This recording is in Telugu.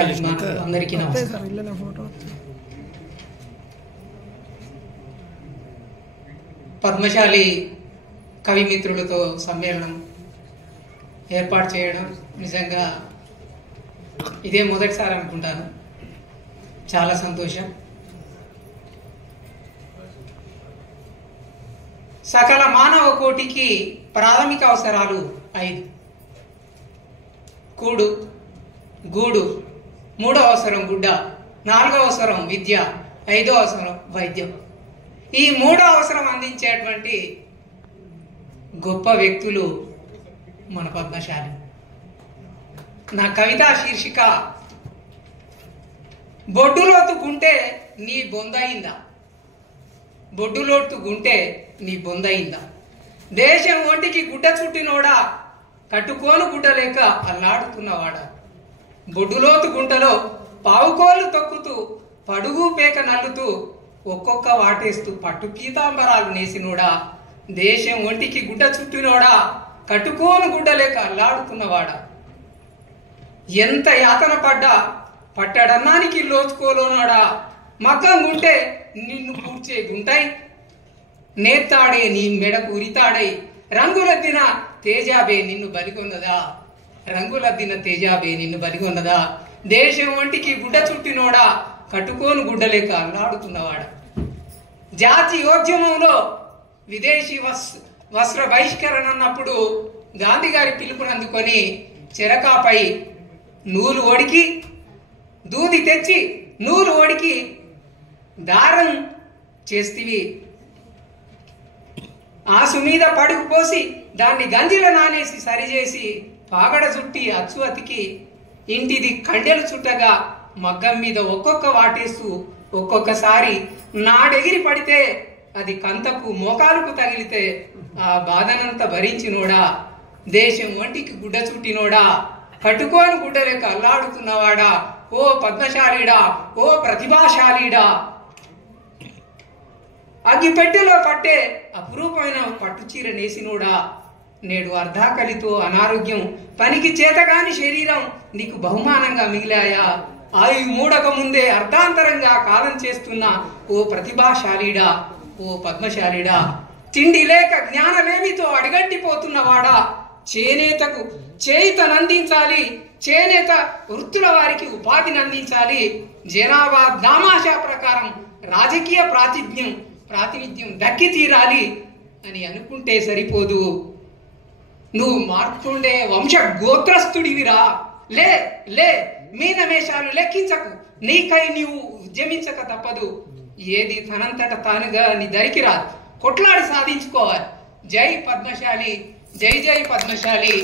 అందరికీ పద్మశాలి కవి మిత్రులతో సమ్మేళనం ఏర్పాటు చేయడం నిజంగా ఇదే మొదటిసారి అనుకుంటాను. చాలా సంతోషం. సకల మానవ కోటికి ప్రాథమిక అవసరాలు 5: కూడు, గూడు, 3వ అవసరం గుడ్డ, 4వ అవసరం విద్య, 5వ అవసరం వైద్యం. ఈ 3వ అవసరం అందించేటువంటి గొప్ప వ్యక్తులు మన పద్మశాలి. నా కవితా శీర్షిక బొడ్డులోతు గుంటే నీ బొందయిందా, బొడ్డులోతు గుంటే నీ బొందయిందా, దేశం ఒంటికి గుడ్డ చుట్టినోడా, కట్టుకోను గుడ్డ లేక అల్లాడుతున్నవాడా, బొడ్డులోతు గుంటలో పావుకోళ్ళు తొక్కుతూ పడుగు పేక నల్లుతూ ఒక్కొక్క వాటేస్తూ పట్టు పీతాంబరాలు నేసినోడా, దేశం ఒంటికి గుడ్డ చుట్టినోడా, కట్టుకోను గుడ్డ లేక అల్లాడుతున్నవాడా, ఎంత యాతన పడ్డా పట్టడన్నానికి లోచుకోలోనాడా, మగ్గం గుంటే నిన్ను కూర్చే గుంటై, నేత్తాడే నీ మెడకు ఉరితాడై, రంగులద్దిన తేజాబే నిన్ను బలిగొన్నదా, రంగులద్దిన తేజాబే నిన్ను బలిగొన్నదా, దేశం ఒంటికి గుడ్డ చుట్టినోడా, కట్టుకోను గుడ్డలేక అల్లాడుతున్నవాడా. జాతీయోద్యమంలో విదేశీ వస్త్ర బహిష్కరణ అన్నప్పుడు గాంధీ గారి పిలుపునందుకొని చెరకాపై నూలు ఒడికి దూది తెచ్చి నూలు ఒడికి దారం చేస్తివి, ఆసు మీద పడుగు పోసి దాన్ని గంజిల నానేసి సరిచేసి పాగడ చుట్టి అచ్చు అతికి ఇంటిది కండెలు చుట్టగా మగ్గం మీద ఒక్కొక్క వాటేస్తూ ఒక్కొక్కసారి నాడెగిరి పడితే అది కంతకు మోకాలుకు తగిలితే ఆ బాధనంతా భరించినోడా, దేశం ఒంటికి గుడ్డ చుట్టినోడా, కట్టుకోని గుడ్డ లేక అల్లాడుతున్నవాడా, ఓ పద్మశాలీడా, ఓ ప్రతిభాశాలీడా, అగ్గిపెట్టెలో పట్టే అపురూపమైన పట్టుచీర నేసినోడా, నేడు అర్ధాకలితో అనారోగ్యం పనికి చేతగాని శరీరం నీకు బహుమానంగా మిగిలాయా, ఆయు మూడక ముందే అర్ధాంతరంగా కాలం చేస్తున్న ఓ ప్రతిభాశాలీడా, ఓ పద్మశాలీడా, తిండి లేక జ్ఞానమేమితో అడిగట్టిపోతున్నవాడా, చేనేతకు చేయితనందించాలి, చేనేత వృత్తుల వారికి ఉపాధిని అందించాలి, జనాభా దామాషా ప్రకారం రాజకీయ ప్రాతినిధ్యం దక్కి తీరాలి అని అనుకుంటే సరిపోదు. నువ్వు మార్కుండే వంశ గోత్రస్తుడివిరా, లే లే మీనమేషాలు లెక్కించకు, నీకై నీవు ఉద్యమించక తప్పదు, ఏది తనంతట తానుగా నీ దరికి రాదు, కొట్లాడి సాధించుకోవాలి. జై పద్మశాలి, జై జై పద్మశాలి.